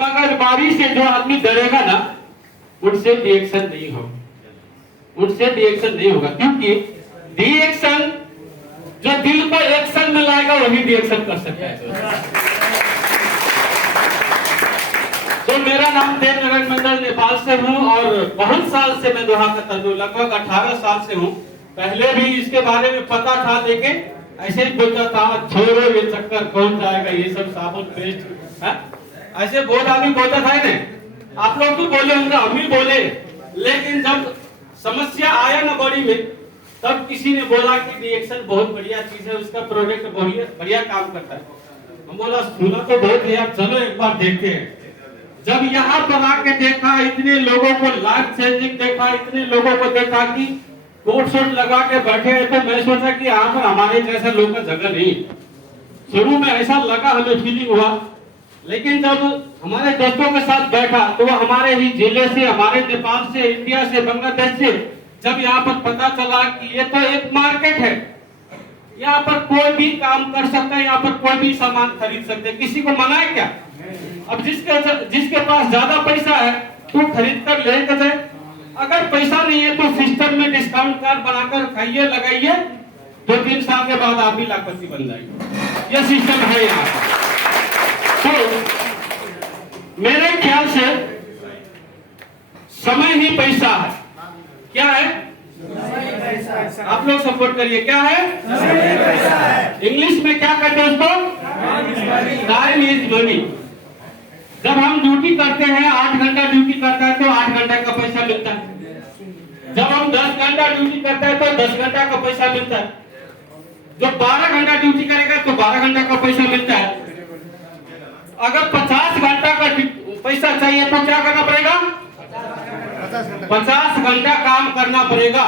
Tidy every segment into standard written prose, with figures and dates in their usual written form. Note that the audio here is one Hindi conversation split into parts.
मगर बारी से जो आदमी डरेगा ना, उनसे रिएक्शन नहीं होगा, उनसे रिएक्शन नहीं होगा, क्योंकि रिएक्शन जो दिल को एक्शन में लाएगा वही रिएक्शन कर सकता है। तो मेरा नाम देव नारायण मंडल, नेपाल से हूँ और बहुत साल से मैं दोहा करता हूँ, लगभग 18 साल से हूँ। पहले भी इसके बारे में पता था, लेकिन ऐसे ही बोलता था छोड़ो ये चक्कर, कौन जाएगा ये सब साबुन पेस्ट, ऐसे बहुत आदमी बोलता था ना। आप लोग भी बोले होंगे, हम भी बोले, लेकिन जब समस्या आया ना बॉडी में, तब किसी ने बोला कि रिएक्शन बहुत बढ़िया चीज है, उसका प्रोडक्ट बढ़िया काम करता है। हम बोला सुना तो बहुत है यार, चलो एक बार देखते हैं। जब यहाँ पर आके देखा, इतने लोगों को लाइफ चेंजिंग देखा, इतने लोगों को देखा कि कोट शूट लगा के बैठे हैं, तो मैं सोचा कि यहाँ पर हमारे जैसे लोग का जगह नहीं। शुरू में ऐसा लगा, हमें फीलिंग हुआ, लेकिन जब हमारे दोस्तों के साथ बैठा तो वो हमारे ही जिले से, हमारे नेपाल से, इंडिया से, बांग्लादेश से, जब यहाँ पर पता चला कि ये तो एक मार्केट है, यहाँ पर कोई भी काम कर सकता है, यहाँ पर कोई भी सामान खरीद सकते हैं, किसी को मना है क्या? अब जिसके पास ज्यादा पैसा है तो खरीद कर लेकर जाए, अगर पैसा नहीं है तो सिस्टम में डिस्काउंट कार्ड बनाकर खाइए, लगाइए, 2-3 साल के बाद आप भी लाखपति बन जाएंगे। यह सिस्टम है यहाँ। तो मेरे ख्याल से समय ही पैसा है। क्या है? आप लोग सपोर्ट करिए, क्या है? इंग्लिश में क्या कहते हैं उसको? Time is money. जब हम ड्यूटी करते हैं, 8 घंटा ड्यूटी करता है तो 8 घंटा का पैसा मिलता है। जब हम 10 घंटा ड्यूटी करते हैं तो 10 घंटा का पैसा मिलता है। जो 12 घंटा ड्यूटी करेगा तो 12 घंटा का पैसा मिलता है। अगर 50 घंटा का पैसा चाहिए तो क्या करना पड़ेगा? 50 घंटा काम करना पड़ेगा।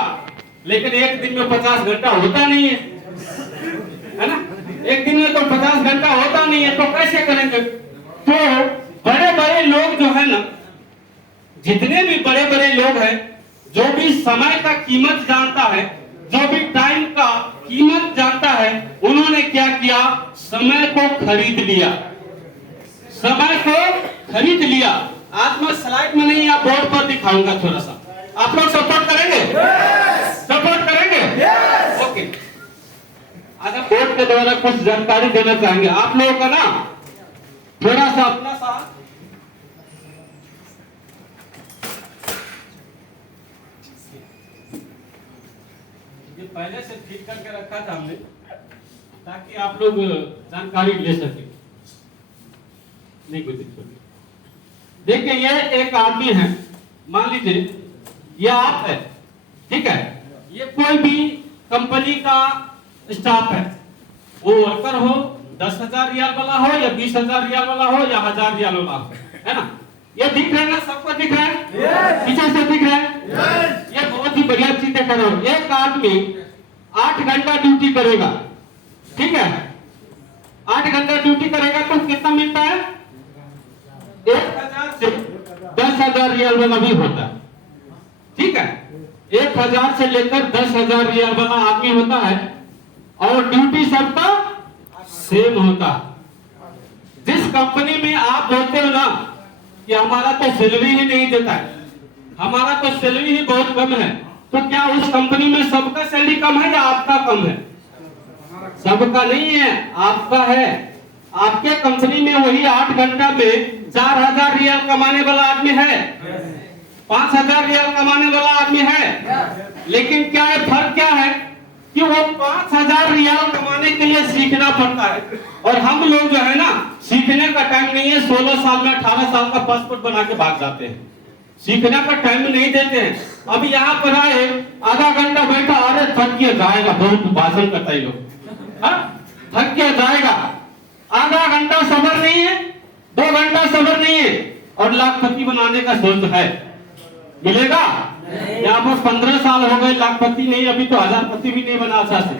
लेकिन एक दिन में 50 घंटा होता नहीं है ना? एक दिन में तो 50 घंटा होता नहीं है, तो कैसे करेंगे? तो बड़े बड़े लोग जो है ना, जितने भी बड़े बड़े लोग हैं, जो भी समय का कीमत जानता है, जो भी टाइम का कीमत जानता है, उन्होंने क्या किया? समय को खरीद लिया, समय को खरीद लिया। आज मैं स्लाइड में नहीं, आप बोर्ड पर दिखाऊंगा थोड़ा सा। आप लोग सपोर्ट करेंगे? सपोर्ट करेंगे? ओके। आज हम बोर्ड के द्वारा कुछ जानकारी देना चाहेंगे आप लोगों का ना, थोड़ा सा अपना सा ये पहले से ठीक करके रखा था हमने, ताकि आप लोग जानकारी ले सके। नहीं कोई दिक्कत नहीं। देखिए ये एक आदमी है, मान लीजिए ये आप है, ठीक है? ये कोई भी कंपनी का स्टाफ है, वो वर्कर हो, 10,000 रियाल वाला हो या 20,000 रियाल वाला हो या 1,000 रियाल वाला हो, है ना? ये दिख रहा है ना, सबको दिख रहा है? पीछे से दिख रहा है? ये बहुत ही बढ़िया चीजें कर रहा हूं। एक आदमी 8 घंटा ड्यूटी करेगा, ठीक है? 8 घंटा ड्यूटी करेगा तो कितना मिलता है? 1,000 से 10,000 रियाल वाला भी होता है, ठीक है? 1,000 से लेकर 10,000 रियाल वाला आदमी होता है, और ड्यूटी सबका सेम होता। जिस कंपनी में आप बोलते हो ना कि हमारा तो सैलरी ही नहीं देता है, हमारा तो सैलरी ही बहुत कम है, तो क्या उस कंपनी में सबका सैलरी कम है या आपका कम है? सबका नहीं है, आपका है। आपके कंपनी में वही 8 घंटा में 4,000 रियाल कमाने वाला आदमी है, 5,000 रियाल कमाने वाला आदमी है, लेकिन क्या है फर्क? क्या है कि वो 5,000 रियाल कमाने के लिए सीखना पड़ता है, और हम लोग जो है ना, सीखने का टाइम नहीं है। 16 साल में 18 साल का पासपोर्ट बना के भाग जाते हैं, सीखने का टाइम नहीं देते हैं। अब यहाँ पर आए, आधा घंटा बैठा, अरे थक गया जाएगा, बहुत भाषण करता है लोग, थक गया जाएगा। आधा घंटा सबर नहीं है, 2 घंटा सबर नहीं है, और लाखपति बनाने का सोच है, मिलेगा? यहाँ पर 15 साल हो गए, लाखपति नहीं, अभी तो हजारपति भी नहीं बना अच्छा से,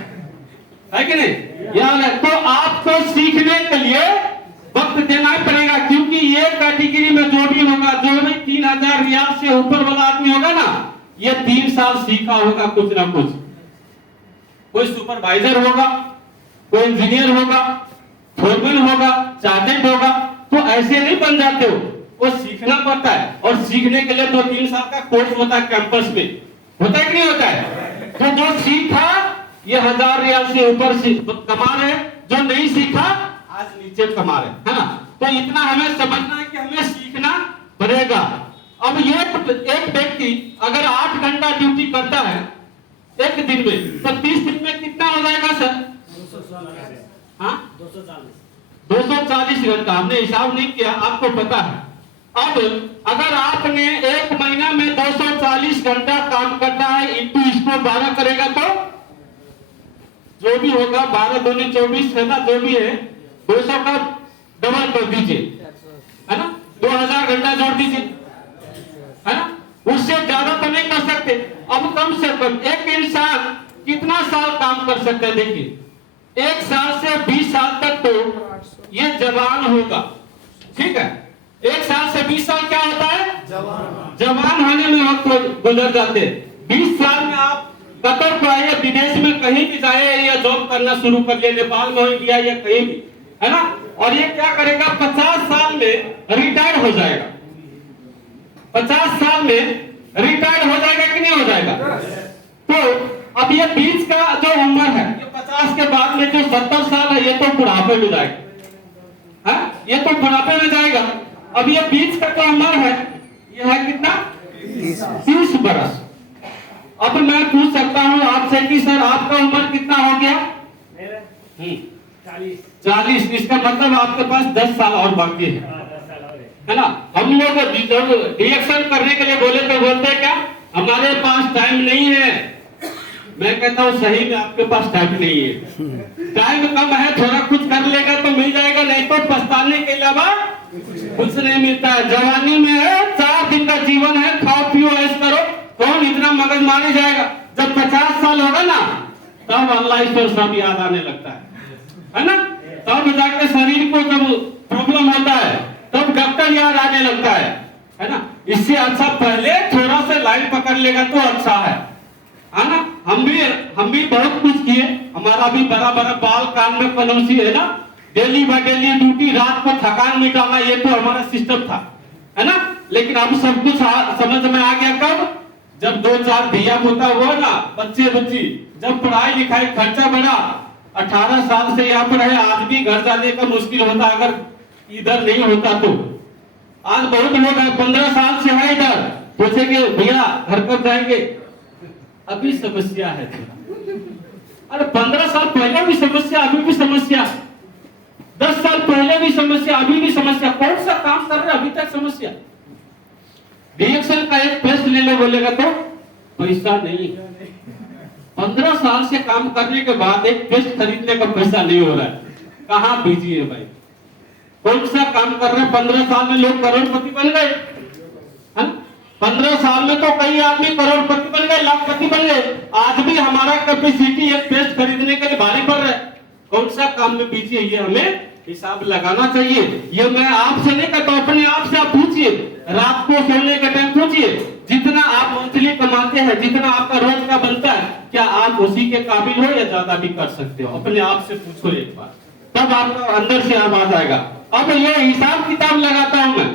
है कि नहीं? याद है? तो आपको सीखने के लिए वक्त देना ही पड़ेगा, क्योंकि ये कैटेगरी में जो भी होगा, जो भी 3,000 रियाल से ऊपर वाला आदमी होगा ना, ये 3 साल सीखा होगा कुछ ना कुछ। कोई सुपरवाइजर होगा, कोई इंजीनियर होगा, फोरमैन होगा, चार्टेड होगा, तो ऐसे नहीं बन जाते हो। वो सीखना पड़ता है, और सीखने के लिए 2-3 साल का कोर्स होता है कैंपस में, होता है कि नहीं होता है? तो जो सीखा ये 1000 रियाल से ऊपर कमा रहे, जो नहीं सीखा आज नीचे कमा रहे, है ना? तो इतना हमें समझना है कि हमें सीखना पड़ेगा। अब ये एक व्यक्ति अगर 8 घंटा ड्यूटी करता है एक दिन में, तो 30 दिन में कितना हो जाएगा सर? 240 घंटा। हमने हिसाब नहीं किया, आपको पता है। अब अगर आपने एक महीना में 240 घंटा काम करना है, इंटू इसको 12 करेगा तो जो भी होगा 12 दूनी 24 है ना, जो भी है 200 का डबल कर दीजिए, है ना? 2000 घंटा जोड़ दीजिए, है ना? उससे ज्यादा तो नहीं कर सकते। अब कम से कम एक इंसान कितना साल काम कर सकता है? देखिए 1 साल से 20 साल तक तो ये जवान होगा, ठीक है? 1 साल से 20 साल क्या होता है? जवान होने में वक्त गुजर जाते हैं। 20 साल में आप कतर को आइए, विदेश में कहीं भी जाए या जॉब करना शुरू कर ले, नेपाल में हो गया या कहीं भी, है ना? और ये क्या करेगा? 50 साल में रिटायर हो जाएगा। 50 साल में रिटायर हो जाएगा कि नहीं हो जाएगा? तो अब ये 20 का जो उम्र है, ये 50 के बाद में जो 70 साल है, ये तो बुढ़ापे में जाएगा, है? ये तो बुढ़ापे में जाएगा। अब ये 20 का जो उम्र है, ये है कितना? 30 बरस। अब मैं पूछ सकता हूँ आपसे कि सर आपका उम्र कितना हो गया? 40। इसका मतलब आपके पास 10 साल और बाकी है ना? हम लोग रिएक्शन करने के लिए बोले तो बोलते क्या? हमारे पास टाइम नहीं है। मैं कहता हूँ सही में आपके पास टाइम नहीं है। टाइम कम है, थोड़ा कुछ कर लेगा तो मिल जाएगा, नहीं तो पछताने के अलावा कुछ नहीं मिलता है। जवानी में है 4 दिन का जीवन है, खाओ पियो ऐश करो, कौन इतना मगज मारे जाएगा? जब 50 साल होगा ना, तब अल्लाह ईश्वर सब याद आने लगता है ना? तब जाके शरीर को जब प्रॉब्लम होता है, तब डॉक्टर याद आने लगता है ना? इससे अच्छा पहले थोड़ा सा लाइन पकड़ लेगा तो अच्छा है ना? हम भी बहुत कुछ किए। हमारा भी बड़ा बड़ा बाल कान में कलमसी है ना, डेली बाय डेली ड्यूटी, रात को थकान मिटाना, ये तो हमारा सिस्टम था, है ना? लेकिन अब सब कुछ समझ में आ गया। कब? जब 2-4 धिया पुता हुआ ना, बच्चे बच्ची, जब पढ़ाई लिखाई खर्चा बढ़ा, 18 साल से यहाँ पर है, आज भी घर जाने का मुश्किल होता अगर इधर नहीं होता तो। आज बहुत लोग हैं 15 साल से है इधर, पूछेंगे भैया घर कब जाएंगे? अभी समस्या है थोड़ा। अरे 15 साल पहले भी समस्या, अभी भी समस्या, 10 साल पहले भी समस्या, अभी भी समस्या। कौन सा काम कर रहे अभी तक समस्या? रिएक्शन का एक पेस्ट ले लो बोलेगा तो पैसा नहीं। 15 साल से काम करने के बाद एक पेस्ट खरीदने का पैसा नहीं हो रहा है। कहाँ बिजी है भाई? कौन सा काम कर रहे? 15 साल में लोग करोड़पति बन गए, 15 साल में तो कई आदमी करोड़पति बन गए, लाखपति बन गए। आज भी हमारा कैपेसिटी एक पेस्ट खरीदने के लिए भारी पड़ रहा है। कौन सा काम में बिजी है, ये हमें हिसाब लगाना चाहिए। ये मैं आपसे नहीं कहता, अपने आप से आप पूछिए, रात को सोने के टाइम पूछिए, जितना आप मंथली कमाते हैं, जितना आपका रोज का बनता है, क्या आप उसी के काबिल हो या ज्यादा भी कर सकते हो? अपने आप से पूछो एक बार, तब आपका अंदर से आवाज आएगा। अब ये हिसाब किताब लगाता हूं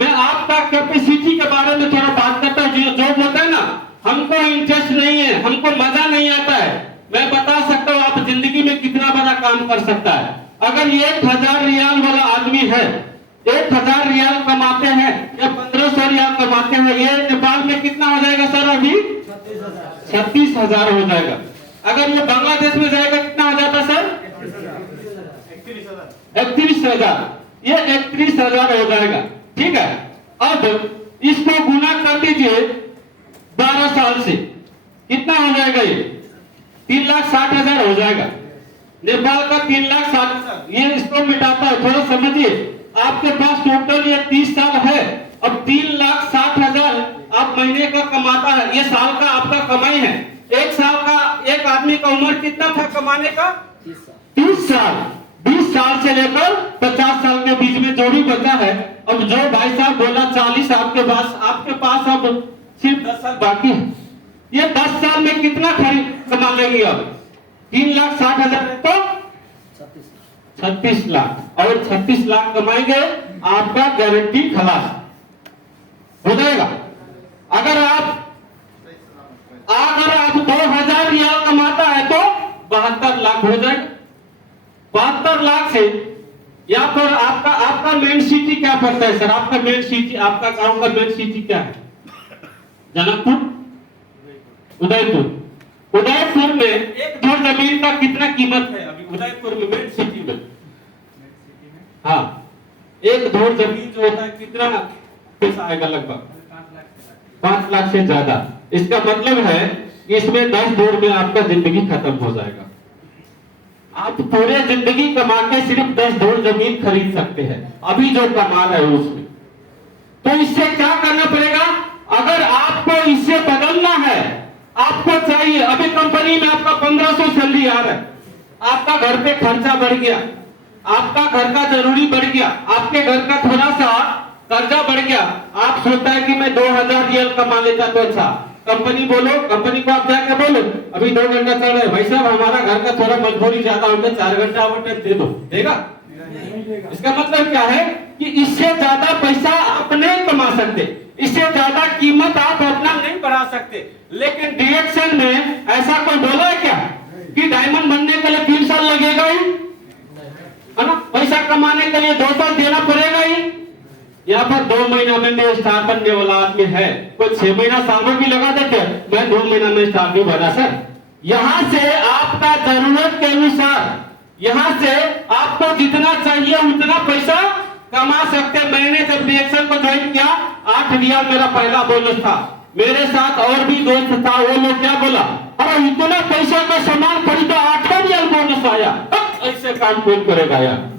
मैं आपका कैपेसिटी के बारे में थोड़ा बात करता हूँ। जो बोलता है ना हमको इंटरेस्ट नहीं है, हमको मजा नहीं आता है, मैं बता सकता हूँ आप जिंदगी में कितना बड़ा काम कर सकता है। अगर ये 1000 रियाल वाला आदमी है, 1000 रियाल कमाते हैं या 1500 रियाल कमाते हैं, ये नेपाल में कितना हो जाएगा सर? अभी 36,000 हो जाएगा। अगर ये बांग्लादेश में जाएगा कितना हो जाता सर? 31,000। ये 31,000 हो जाएगा, ठीक है? अब इसको गुना कर दीजिए 12 साल से, कितना हो जाएगा? ये 3,60,000 हो जाएगा। नेपाल का 3,60,000 ये इसको मिटाता है। थोड़ा समझिए, आपके पास टोटल ये 30 साल है। अब 3,60,000 आप महीने का कमाता है, ये साल का आपका कमाई है। एक साल का एक आदमी का उम्र कितना था कमाने का? 30 साल। 20 साल से लेकर 50 साल के बीच में जो भी बचा है, अब जो भाई साहब बोला 40 आपके पास अब सिर्फ 10 साल बाकी है। ये 10 साल में कितना कमा लेंगे? अब 3,60,000 है तो 36 लाख, और 36 लाख कमाएंगे, आपका गारंटी खलास। हो जाएगा। अगर आप 2000 रियाल कमाता है तो 72 लाख हो जाएगा। 72 लाख से या फिर आपका मेन सिटी क्या पड़ता है सर? आपका मेन सिटी, आपका गांव का मेन सिटी क्या है? जनकपुर, उदयपुर। उदयपुर में एक धुर जमीन का कितना कीमत है अभी उदयपुर में, मेन सिटी में? हाँ, एक धुर जमीन जो होता है कितना पैसा आएगा? लगभग 5 लाख से ज्यादा। इसका मतलब है कि इसमें 10 धुर में आपका जिंदगी खत्म हो जाएगा। आप पूरे जिंदगी कमा के सिर्फ 10 धुर जमीन खरीद सकते हैं अभी जो कमा रहे हो उसमें। तो इससे क्या करना पड़ेगा? अगर आपको इससे बदलना है, आपको चाहिए, अभी कंपनी में आपका 1500 सैलरी आ रहा है, आपका घर पे खर्चा बढ़ गया, आपका घर का जरूरी बढ़ गया, आपके घर का थोड़ा सा कर्जा बढ़ गया, आप सोचता है कि मैं 2000 रियल कमा लेता तो अच्छा। कंपनी को आप जाके बोलो अभी 2 घंटा चल रहा है भाई साहब, हमारा घर का थोड़ा मजबूरी ज्यादा हो गया, 4 घंटा और टाइम दे दो, देगा? इसका मतलब क्या है कि इससे ज्यादा पैसा आप नहीं कमा सकते, इससे ज्यादा कीमत आप अपना नहीं बढ़ा सकते। लेकिन डीएक्शन में ऐसा कोई बोला है क्या कि डायमंड बनने के लिए 3 साल लगेगा ही, है ना? पैसा कमाने के लिए 2 साल देना पड़ेगा ही। यहाँ पर 2 महीना में स्टार बनने वाला आदमी है, कोई 6 महीना साल में भी लगा देते हैं, मैं 2 महीना में स्टार नहीं बना सर। यहाँ से आपका जरूरत के अनुसार, यहाँ से आपको जितना चाहिए उतना पैसा कमा सकते। मैंने जब डीएक्शन को ज्वाइन किया 8 रियाल मेरा पहला बोनस था। मेरे साथ और भी दोस्त था, वो लोग क्या बोला, अरे इतना पैसा का सामान खरीदा 8 रियाल बोनस आया, ऐसे काम कौन करेगा यार?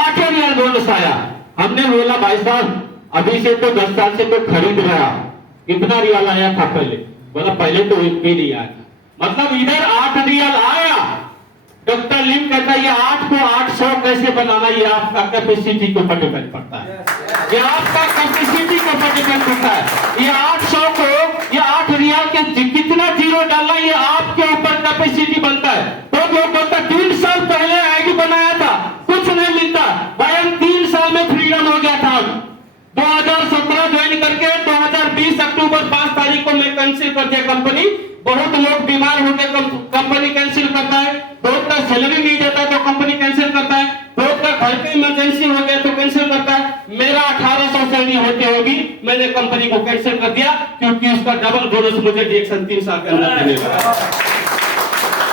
8 रियाल बोनस आया। हमने बोला भाई साहब अभी से तो 10 साल से तो खरीद रहा, कितना रियाल आया था पहले? बोला पहले तो एक भी नहीं आया। मतलब इधर 8 रियाल आया। डॉक्टर लिम कहता है ये 8 को 800 कैसे बनाना, ये आपका कैपेसिटी के ऊपर डिपेंड पड़ता है, ये आपका कैपेसिटी के ऊपर डिपेंड करता है। ये 800 को, ये 8 रियाल के कितना जीरो डालना, ये आपके ऊपर कैपेसिटी बनता है। तो जो बोलता 3 साल पहले आईडी बनाया था कुछ नहीं मिलता भाई, हम 3 साल में फ्रीडम हो गया था। 2017 ज्वाइन करके 2020 अक्टूबर 5 तारीख को मैं कैंसिल कर दिया कंपनी। बहुत लोग बीमार हो गए, कंपनी कैंसिल करता है। बहुत का सैलरी नहीं देता तो कंपनी कैंसिल करता है। बहुत का घर पे इमरजेंसी हो गया तो कैंसिल करता है। मेरा 1800 सैलरी होते होगी, मैंने कंपनी को कैंसिल कर दिया क्योंकि उसका डबल बोनस मुझे डीएक्शन 3 साल के अंदर देने लगा।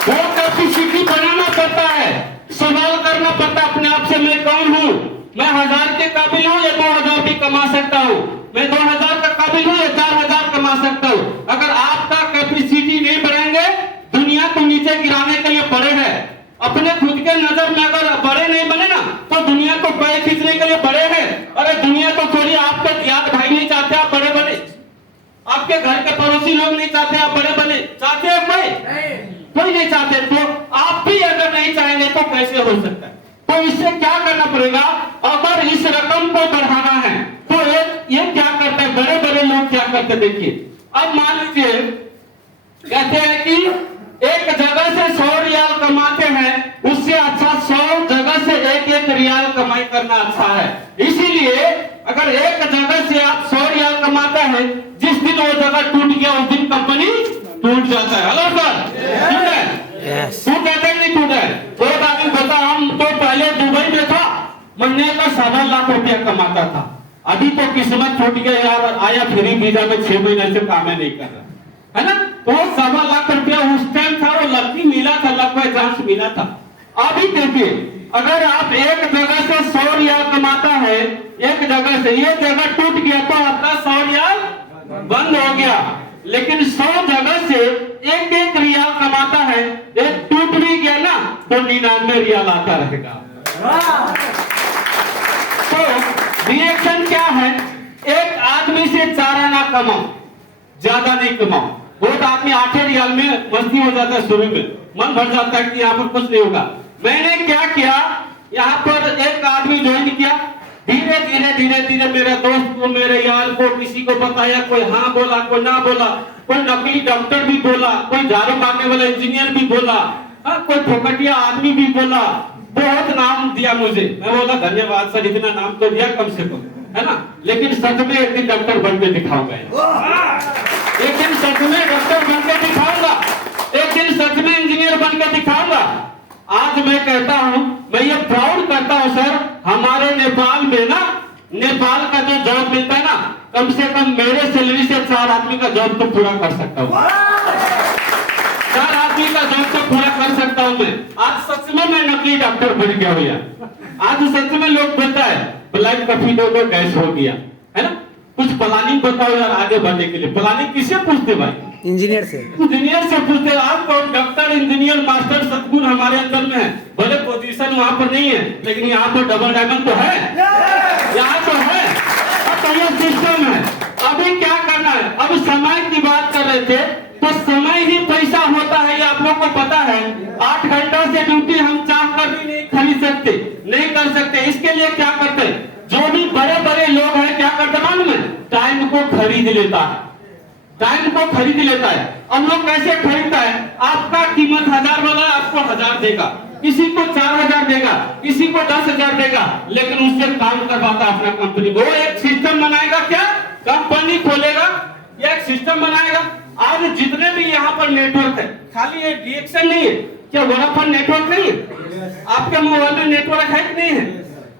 वो कैपेसिटी बनाना पड़ता है, सवाल करना पड़ता है अपने आप से, मैं कौन हूँ? मैं 1000 के काबिल हूँ या 2000 भी कमा सकता हूँ? मैं 2000 का काबिल हूँ या 4000 कमा सकता हूँ? अगर आपका कैपेसिटी नहीं बढ़ेंगे, दुनिया को नीचे गिराने के लिए बड़े हैं। अपने खुद के नजर में अगर बड़े नहीं बने ना तो दुनिया को पैर खींचने के लिए बड़े हैं। अरे दुनिया को थोड़ी, आपके याद भाई नहीं चाहते आप बड़े बने, आपके घर के पड़ोसी लोग नहीं चाहते आप बड़े बने, चाहते हैं कोई नहीं चाहते। तो आप भी अगर नहीं चाहेंगे तो कैसे हो सकता है? तो इससे क्या करना पड़ेगा? अगर इस रकम को बढ़ाना है तो ये क्या करते हैं, बड़े बड़े लोग क्या करते, देखिए। अब मान लीजिए कहते हैं कि एक जगह से 100 रियाल कमाते हैं, उससे अच्छा 100 जगह से 1-1 रियाल कमाई करना अच्छा है। इसीलिए अगर एक जगह से आप 100 रियाल कमाते हैं, जिस दिन वो जगह टूट गया उस दिन कंपनी टूट जाता है। हेलो सर, टूट है? टूट जाता है नहीं टूट है? तो आदमी बता, हम तो पहले दुबई में था, महीने का 7 लाख रुपया कमाता था, अभी तो किस्मत छूट गया यार, आया फ्री वीजा में 6 महीने से काम नहीं कर रहा है ना। तो 7 लाख रुपया उस टाइम था, वो लकी मिला था, लक बाय चांस मिला था। अभी देखिए अगर आप एक जगह से 100 रियाल कमाता है, एक जगह से ये जगह टूट गया तो आपका 100 रियाल बंद हो गया। लेकिन 100 जगह से 1-1 रियाल कमाता है, एक टूट भी गया ना तो 99 रियाल आता रहेगा। तो रिएक्शन क्या है? एक आदमी से 4 आना कमाओ, ज्यादा नहीं कमाओ। बहुत आदमी 8 रियाल में मस्ती हो जाता है, शुरू में मन भर जाता है कि यहाँ पर कुछ नहीं होगा। मैंने क्या किया, यहाँ पर एक आदमी ज्वाइन किया, धीरे धीरे मेरे दोस्त को, मेरे यार को, किसी को बताया, कोई हाँ बोला, कोई ना बोला, कोई नकली डॉक्टर भी बोला, कोई झाड़ू मारने वाला इंजीनियर भी बोला, कोई फोकटिया आदमी भी बोला, बहुत नाम दिया मुझे। मैं बोला धन्यवाद सर, इतना नाम तो दिया कम से कम। है ना, लेकिन सच में एक दिन डॉक्टर बन के दिखाऊंगा, एक दिन सच में डॉक्टर बन के दिखाऊंगा, एक दिन सच में इंजीनियर बन के दिखाऊंगा। आज मैं कहता हूं, मैं ये प्राउड करता हूं सर, हमारे नेपाल में ना, नेपाल का जो जॉब मिलता है ना, कम से कम मेरे सैलरी से 4 आदमी का जॉब तो पूरा कर सकता हूँ, 4 आदमी का जॉब तो पूरा कर सकता हूँ मैं। आज सच में मैं नकली डॉक्टर बन गया भैया। आज सच में लोग बोलता है ब्लैक कॉफी दो तो गैस हो गया, है ना, कुछ प्लानिंग बताओ यार आगे बढ़ने के लिए। प्लानिंग किससे पूछते भाई? इंजीनियर से पूछते। आप कौन? डॉक्टर, इंजीनियर, मास्टर सद्गुण हमारे अंदर में है। भले पोजीशन वहां पर नहीं है, लेकिन यहाँ पर डबल डायमंड तो है, यहाँ तो है। अब तो ये सिस्टम है। अभी क्या करना है? अब समय की बात कर रहे थे, तो समय ही पैसा होता है, ये आप लोग को पता है। 8 घंटा से ड्यूटी हम चाह कर भी नहीं खरीद सकते, नहीं कर सकते। इसके लिए क्या करते हैं? जो भी बड़े बड़े लोग हैं क्या करते मालूम है? टाइम को खरीद लेता है, टाइम को खरीद लेता है। अब लोग कैसे खरीदता है? आपका कीमत 1000 वाला आपको 1000 देगा, किसी को 4000 देगा, किसी को 10,000 देगा, लेकिन उससे काम करवाता अपना कंपनी। वो एक सिस्टम बनाएगा, क्या कंपनी खोलेगा, ये एक सिस्टम बनाएगा। आज जितने भी यहाँ पर नेटवर्क है, खाली ये डीएक्सएल नहीं है, क्या वोडाफोन नेटवर्क नहीं है? आपके मोबाइल में नेटवर्क है कि नहीं है?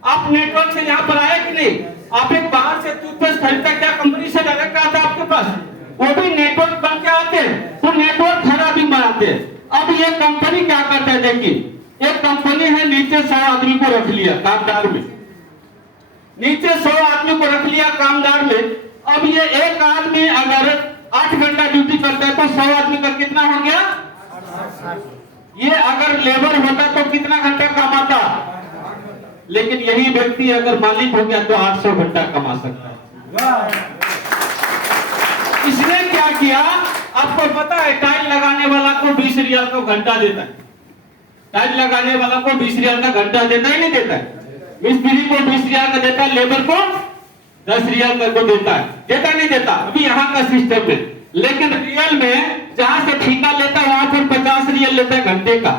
आप नेटवर्क से यहाँ पर आए कि नहीं? आप एक बाहर से टूथपेस्ट खरीदता, क्या कंपनी से डायरेक्ट आता है आपके पास? वो भी नेटवर्क बन के आते हैं, तो नेटवर्क खराबी बनाते हैं। अब ये कंपनी क्या करता है? देखिए, एक कंपनी है, नीचे 100 आदमी को रख लिया कामदार में, नीचे 100 आदमी को रख लिया कामदार में। अब ये एक आदमी अगर 8 घंटा ड्यूटी करता है तो 100 आदमी का कितना हो गया? ये अगर लेबर होता तो कितना घंटा कमाता? लेकिन यही व्यक्ति अगर मालिक हो गया तो 800 घंटा कमा सकता है। इसने क्या किया? आपको पता है, टाइल लगाने वाला को 20 रियाल का घंटा देता है, टाइल लगाने वाला को 20 रियाल का घंटा देता है, नहीं देता है? मिस्त्री को 20 रियाल का देता है, लेबर को 10 रियाल का को देता है, देता नहीं देता? अभी यहाँ का सिस्टम है। लेकिन रियल में जहां से ठेका लेता है वहां पर 50 रियल लेता है घंटे का,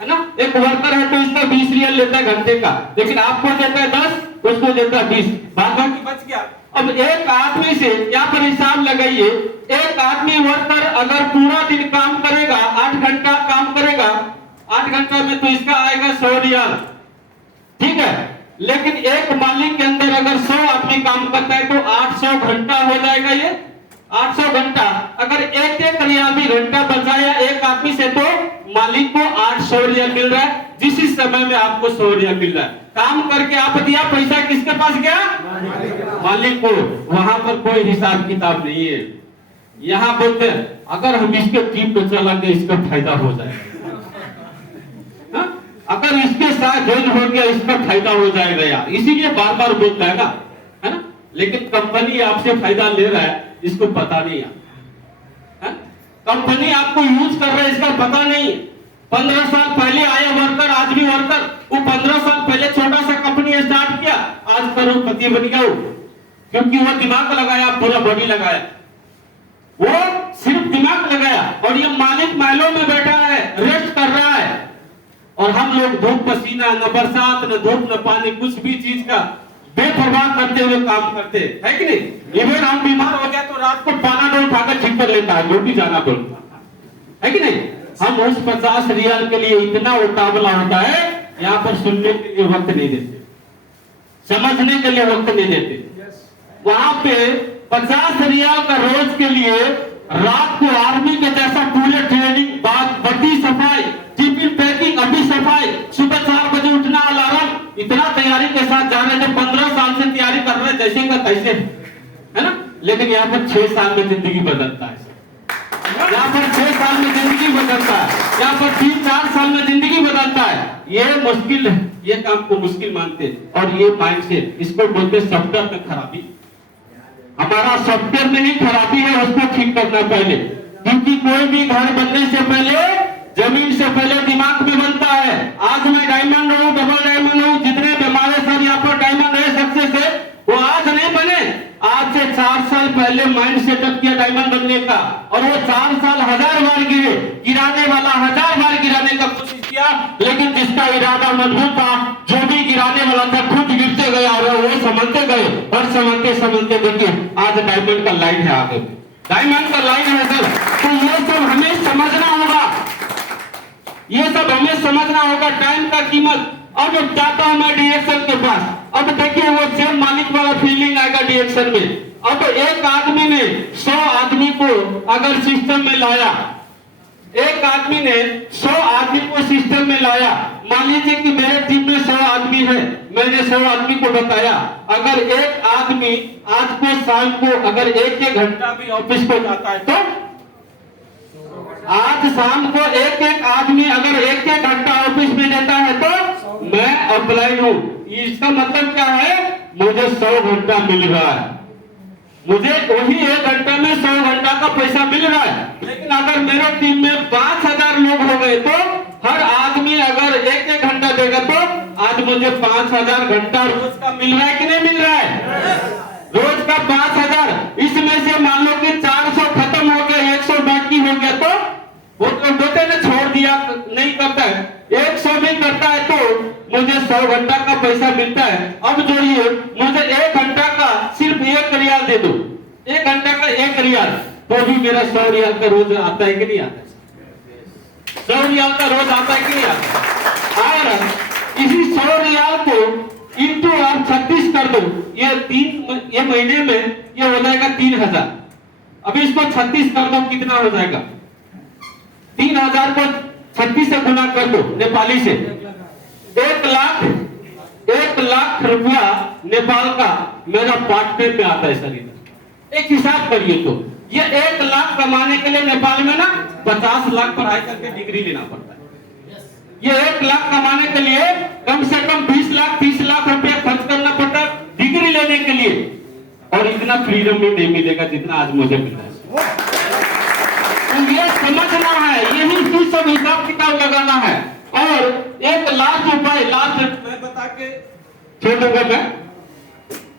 है ना। एक वर्कर है तो इसका 20 रियल लेता है घंटे का, लेकिन आपको देता है 10, उसको देता है 20, बाकी बच गया। अब एक आदमी से यहाँ पर हिसाब लगाइए, एक आदमी वर्कर अगर पूरा दिन काम करेगा, 8 घंटा काम करेगा, 8 घंटा में तो इसका आएगा 100 रियाल, ठीक है। लेकिन एक मालिक के अंदर अगर 100 आदमी काम करता है तो 800 घंटा हो जाएगा। ये 800 घंटा, अगर एक रियाल भी घंटा बचाया एक आदमी से तो मालिक को 800 रियाल मिल रहा है, जिस समय में आपको 100 रियाल मिल रहा है। काम करके आप दिया, पैसा किसके पास गया? मालिक को। वहां पर कोई हिसाब किताब नहीं है। यहाँ बोलते हैं अगर हम इसके टीम पे चलेंगे इसका फायदा हो जाएगा, अगर इसके साथ ज्वाइन हो गया इसका फायदा हो जाएगा यार, इसीलिए बार बार बोलता है ना। लेकिन कंपनी आपसे फायदा ले रहा है, इसको पता नहीं है। कंपनी आपको यूज कर रहा है, इसका पता नहीं। 15 साल पहले आया वर्कर, आज भी वर्कर, वो 15 साल पहले छोटा सा कंपनी स्टार्ट किया, आज करोड़पति बन गया वो, क्योंकि वो दिमाग लगाया, पूरा बॉडी लगाया, वो सिर्फ दिमाग लगाया। और ये मालिक महलों में बैठा है, रेस्ट कर रहा है, और हम लोग धूप पसीना, न बरसात, न धूप, न पानी, कुछ भी चीज का बेपरवाह करते हुए काम करते है कि नहीं। इवन हम बीमार हो गया तो रात को पाना उठाकर ठीक कर लेता है, ड्यूटी जाना बोलता है कि नहीं। हम उस 50 रियाल के लिए इतना उतावला होता है, यहाँ पर सुनने के लिए वक्त नहीं देते, समझने के लिए वक्त नहीं देते। वहां पे 50 रियाल का रोज के लिए रात को आर्मी के जैसा पूरे ट्रेनिंग, बत्ती सफाई, टिफिन पैकिंग, अभी सफाई, सुबह 4 बजे उठना, अलार्म, इतना तैयारी के साथ जा रहे थे। 15 साल से तैयारी कर रहे, जैसे का तैसे, है ना। लेकिन यहाँ पर 6 साल में जिंदगी बदलता है, यहाँ पर 6 साल में जिंदगी बदलता है, यहाँ पर 3-4 साल में जिंदगी बदलता है। ये मुश्किल है, ये काम को मुश्किल मानते हैं। और ये माइंड सेट, इसको बोलते सॉफ्टवेयर में खराबी। हमारा सॉफ्टवेयर में ही खराबी है, उसको ठीक करना पहले, क्योंकि कोई भी घर बनने से पहले, जमीन से पहले दिमाग भी बनता है। आज मैं डायमंड हूँ, डबल डायमंड हूँ, जितने भी हमारे सर यहाँ पर डायमंड है सक्सेस है, वो आज नहीं बने, आज से 4 साल पहले माइंड सेटअप किया डायमंड बनने का, और वो 4 साल 1000 बार गिरे, गिराने वाला 1000 बार गिराने का कोशिश किया, लेकिन जिसका इरादा मजबूत था, जो भी गिराने वाला था खुद गिरते गए और वो समझते गए और समझते देखिए आज डायमंड का लाइन है, आगे डायमंड का लाइन है सर। तो ये सब हमें समझना होगा, ये सब हमें समझना होगा, टाइम का कीमत। अब जाता हूं मैं डिरेक्शन के पास, अब देखिए वो सेम मालिक वाला फीलिंग आएगा डिरेक्शन में। अब एक आदमी ने 100 आदमी को अगर सिस्टम में लाया, एक आदमी ने 100 आदमी को सिस्टम में लाया, मान लीजिए कि मेरे टीम में 100 आदमी है, मैंने 100 आदमी को बताया, अगर एक आदमी आज को शाम को अगर एक घंटा भी ऑफिस को जाता है तो आज शाम को एक आदमी अगर एक घंटा ऑफिस में जाता है तो मैं अप्लाई हूं। इसका मतलब क्या है, मुझे 100 घंटा मिल रहा है, मुझे वही 1 घंटा में 100 घंटा का पैसा मिल रहा है। लेकिन अगर मेरे टीम में 5000 लोग हो गए तो हर आदमी अगर एक घंटा देगा तो आज मुझे 5000 घंटा रोज का मिल रहा है कि नहीं मिल रहा है? रोज का 5000, इसमें से मान लो कि 400 खत्म हो गया, 100 बाकी हो गया तो वो तो बेटे ने छोड़ दिया, नहीं करता है, 100 भी करता है तो मुझे 100 घंटा का पैसा मिलता है। अब जो ये मुझे 1 घंटा का सिर्फ 1 रियाल दे दो, 1 घंटा का 1 रियाल, तो भी मेरा 100 रियाल का रोज आता है कि नहीं आता? 100 रियाल का रोज आता है कि नहीं आता? और इसी 100 रियाल को इंटू आप 36 कर दो, ये महीने में ये हो जाएगा 3000। अब इसको 36 कर दो, कितना हो जाएगा? 3000 को 36 से गुना कर दो नेपाली से, 1 लाख रुपया नेपाल का मेरा पार्ट टाइम में आता है सर। इधर एक हिसाब करिए तो ये 1 लाख कमाने के लिए नेपाल में ना 50 लाख पढ़ाई करके डिग्री लेना पड़ता है। ये 1 लाख कमाने के लिए कम से कम 20 लाख 30 लाख रुपया खर्च करना पड़ता है डिग्री लेने के लिए, और इतना फ्रीडम भी नहीं मिलेगा जितना आज मुझे मिला है। ये समझना है, यही चीज सब हिसाब किताब लगाना है। और 1 लाख रुपए लास्ट मैं बता के छोड़ूंगा मैं।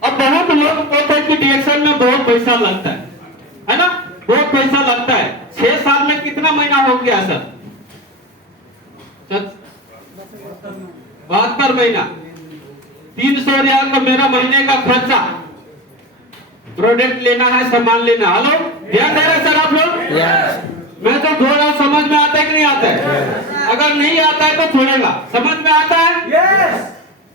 अब बहुत लोग कहते हैं कि डिरेक्शन में बहुत पैसा लगता है ना, बहुत पैसा लगता है। 6 साल में कितना महीना हो गया सर? 72 महीना, 300 रियाल का मेरा महीने का खर्चा, प्रोडक्ट लेना है, सामान लेना। हेलो, ध्यान दे रहे सर आप लोग? मैं तो बोल रहा हूं, समझ में आता है कि नहीं आता है? अगर नहीं आता है तो छोड़ेगा, समझ में आता है?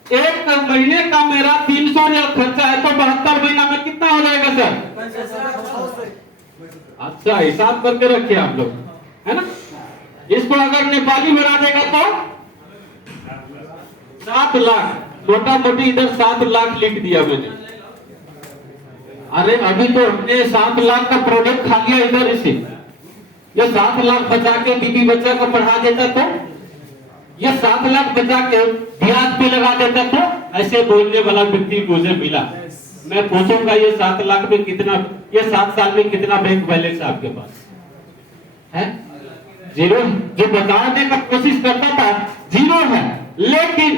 एक महीने का मेरा 300 रियाल खर्चा है तो 72 महीना में कितना हो जाएगा सर? अच्छा, हिसाब करके रखिए आप लोग, है ना? इसको अगर नेपाली बना देगा तो 7 लाख, मोटा मोटी इधर 7 लाख लिख दिया मैंने। अरे अभी तो हमने 7 लाख का प्रोडक्ट खा लिया इधर इसे, ये 7 लाख बचा के बीबी बच्चा को पढ़ा देता तो, ये 7 लाख बचा के ब्याज पे लगा देता तो। ऐसे बोलने वाला व्यक्ति मुझे मिला, मैं पूछूंगा ये 7 लाख में कितना, ये 7 साल में कितना बैंक बैलेंस आपके पास है? 0। जो बताने का कोशिश करता था 0 है, लेकिन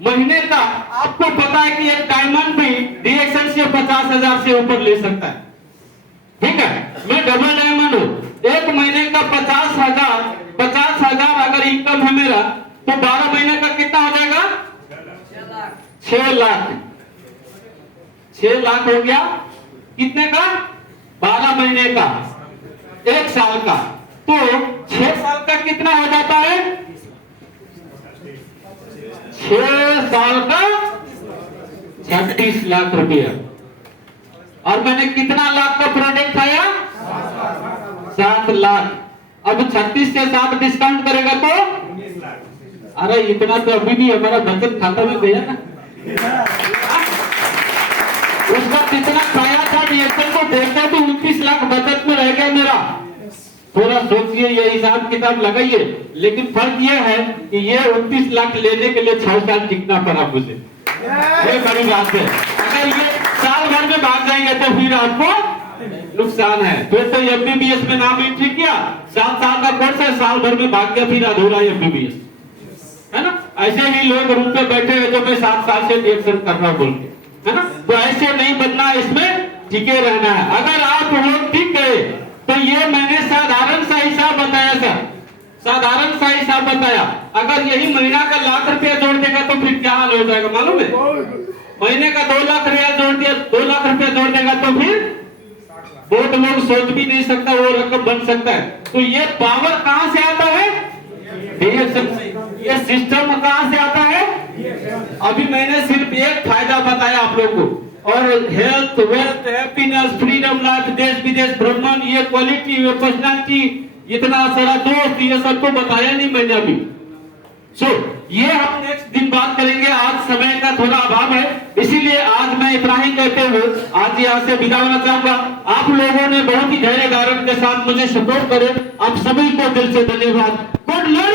महीने का आपको पता है कि एक डायमंड भी डिरेक्शन से 50,000 से ऊपर ले सकता है। ठीक है, मैं डबल डायमंड हूं, एक महीने का 50,000 अगर इनकम है मेरा तो 12 महीने का कितना हो जाएगा? 6 लाख। 6 लाख हो गया कितने का? 12 महीने का, 1 साल का, तो 6 साल का कितना हो जाता है? 6 साल का 36 लाख रुपया। और मैंने कितना लाख का प्रोडक्ट खाया? 7 लाख। अब 36 से 7 डिस्काउंट करेगा तो, अरे इतना तो अभी भी हमारा बचत खाता में गया ना। उसका कितना खाया था डिरेक्शन को देखकर भी 29 लाख बचत में रह गया मेरा। थोड़ा सोचिए, ये हिसाब किताब लगाइए। लेकिन फर्क ये है कि ये 29 लाख लेने के लिए 6 साल टिकना पड़ा मुझे, ये बड़ी बात है। अगर ये साल भर में भाग जाएंगे तो फिर आपको नुकसान है। फिर तो एमबीबीएस में नाम एंट्री किया, 7 साल का कोर्स है, साल भर में भाग गया, फिर अधूरा एमबीबीएस, है ना? ऐसे ही लोग रूम पे बैठे हैं जो मैं 7 साल से डिरेक्शन कर रहा हूं बोल के, है ना? तो ऐसे नहीं बनना, इसमें टिके रहना है। अगर आप लोग टिक गए तो ये मैंने साधारण सा हिसाब बताया सर, साधारण सा हिसाब बताया। अगर यही महीना का 1 लाख रुपया जोड़ देगा तो फिर क्या हाल हो जाएगा मालूम है? महीने का 2 लाख रियाल जोड़ दिया, 2 लाख रुपया जोड़ देगा तो फिर बहुत लोग सोच भी नहीं सकता वो रकम बन सकता है। तो ये पावर कहां से आता है? डीएसएम से। ये सिस्टम कहां से आता है? अभी मैंने सिर्फ एक फायदा बताया आप लोगों को, और health, wealth, happiness, freedom, life, देश विदेश भ्रमण, ये क्वालिटी, ये पर्सनालिटी, इतना सारा दोस्त, ये सब तो बताया नहीं मैंने अभी। ये हम नेक्स्ट दिन बात करेंगे, आज समय का थोड़ा अभाव है, इसीलिए आज मैं इतना ही कहते हुए आज यहाँ से विदा होना चाहूंगा। आप लोगों ने बहुत ही धैर्य धारण के साथ मुझे सपोर्ट करे, आप सभी को दिल से धन्यवाद। Good luck.